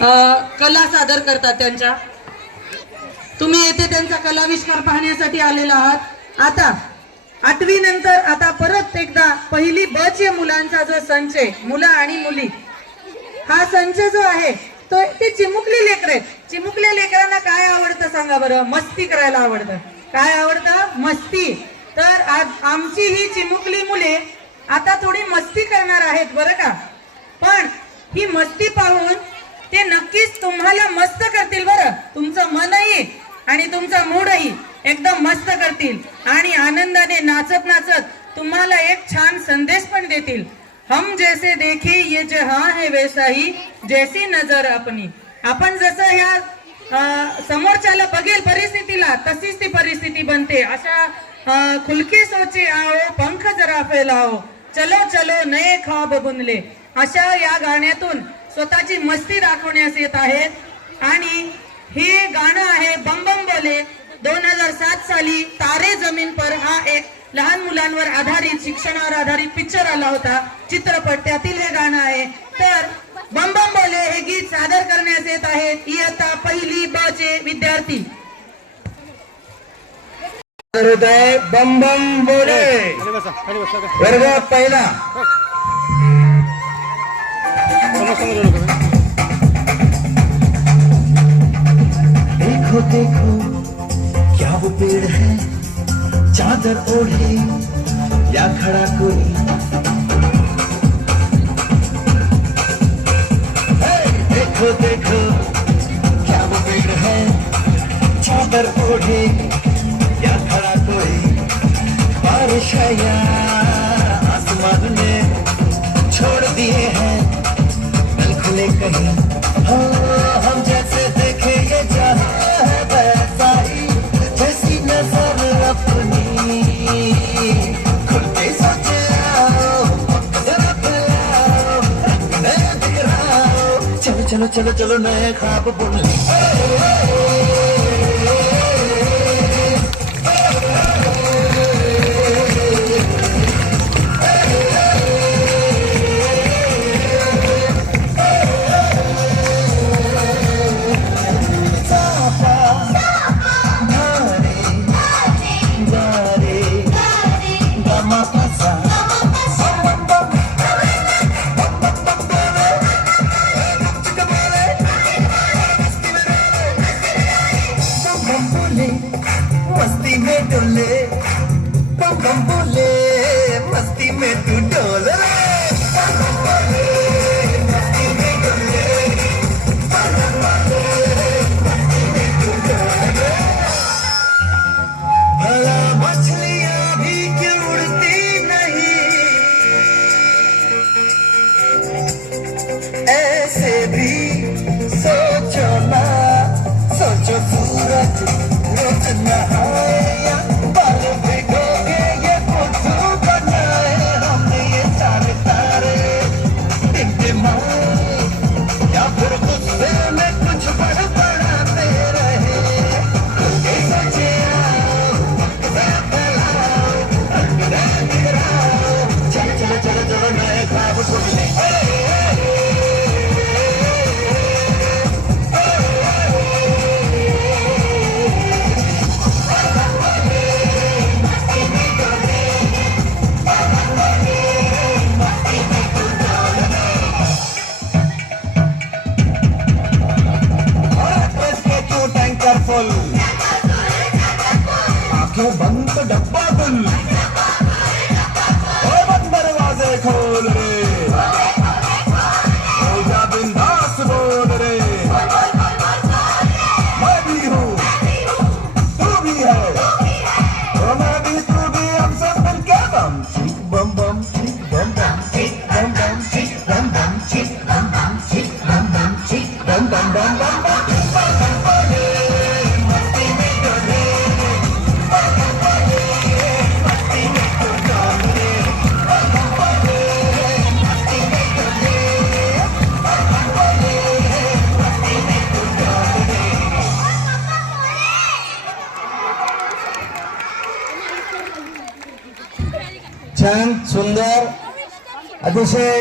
कला सादर करतात त्यांच्या। तुम्ही येथे त्यांचा कलाविष्कार पाहण्यासाठी आलेला आहात। आता 8वी नंतर आता परत एकदा पहिली ब चे मुलांचा जो संच आहे, मुलं आणि मुली, हा संच जो आहे तो ते चिमुकली लेकरं आहेत। चिमुकल्या लेकरांना काय आवडतं सांगा बरं? मस्ती करायला आवडतं। काय आवडतं? मस्ती। तर आज आमची ही चिमुकली मुले आता थोडी मस्ती करणार आहेत बरं का। पण ही मस्ती पाहून ते नक्कीच तुम्हाला मस्त करतील बरं। तुमचं मनही आणि तुमचा मूडही एकदम मस्त करतील आणि आनंदाने नाचत नाचत तुम्हाला एक छान संदेश पण देतील। हम जैसे देखे ये जहां है वैसा ही, जैसी नजर अपनी। आपण जसं ह्या समोरच्याला बघेल परिस्थितीला तशीच ती परिस्थिती बनते। अशा खुलके सोचे आओ, पंख जरा फैलाओ, चलो चलो नए ख्वाब बुनले, अशा या गाण्यातून स्वतःची मस्ती दाखवण्यास येत आहेत। आणि हे गाणं आहे बम बम बोले। 2007 साली तारे जमीन पर हा एक लहान मुलांवर आधारित, शिक्षणावर आधारित पिक्चर आला होता, चित्रपट, त्यातील हे गाणं आहे। तर बम बम बोले हे गीत सादर करण्यास येत आहेत इयत्ता पहिली ब चे विद्यार्थी। हृदय बम बम बोले, वर्ग पहिला। देखो देखो क्या वो पेड़ है, चादर ओढ़े या खड़ा कोई। देखो देखो क्या वो पेड़ है, चादर ओढ़े या खड़ा कोई। बारिश है या आसमान ने छोड़ दिए हैं दिल खुले कहीं। हम जैसे देखे ये जहां है वैसा ही, जैसी नजर अपनी। खुल के सोचे आओ, जरा फैलाओ, नया दिखलाओ। चलो चलो चलो चलो नए ख्वाब बुन ले। मस्ती में डोले, बम बम बोले, मस्ती में तू डोल रे। मस्ती में डोले, बम बम बोले, मस्ती में तू डोल रे। भला मछलियां भी क्यों उड़ती नहीं, ऐसे भी सोचो ना, सोचो सूरज रोज नहाए, बाल भिगोगे ये बुद्धू बनाए। हमने ये चार तारे टिमटिमाए, या फिर गुस्से में कुछ बड़बड़ाते रहे। खुलके सोचे आओ, जरा फैलाओ, नया दिखलाओ। चलो चलो चलो चलो नए ख्वाब बुन ले। आंखें बंद तो डब्बा गुल, बंद दरवाजे खोल रे, हो जा बिंदास बोल रे। मैं भी हूँ तू भी है, मैं भी तू भी, हम सब मिलके बम चिक बम बम चिक बम बम चिक बम बम चिक बम बम चिक बम बम चिक बम बम चिक बम बम बम बम बम। छान, सुंदर, अतिशय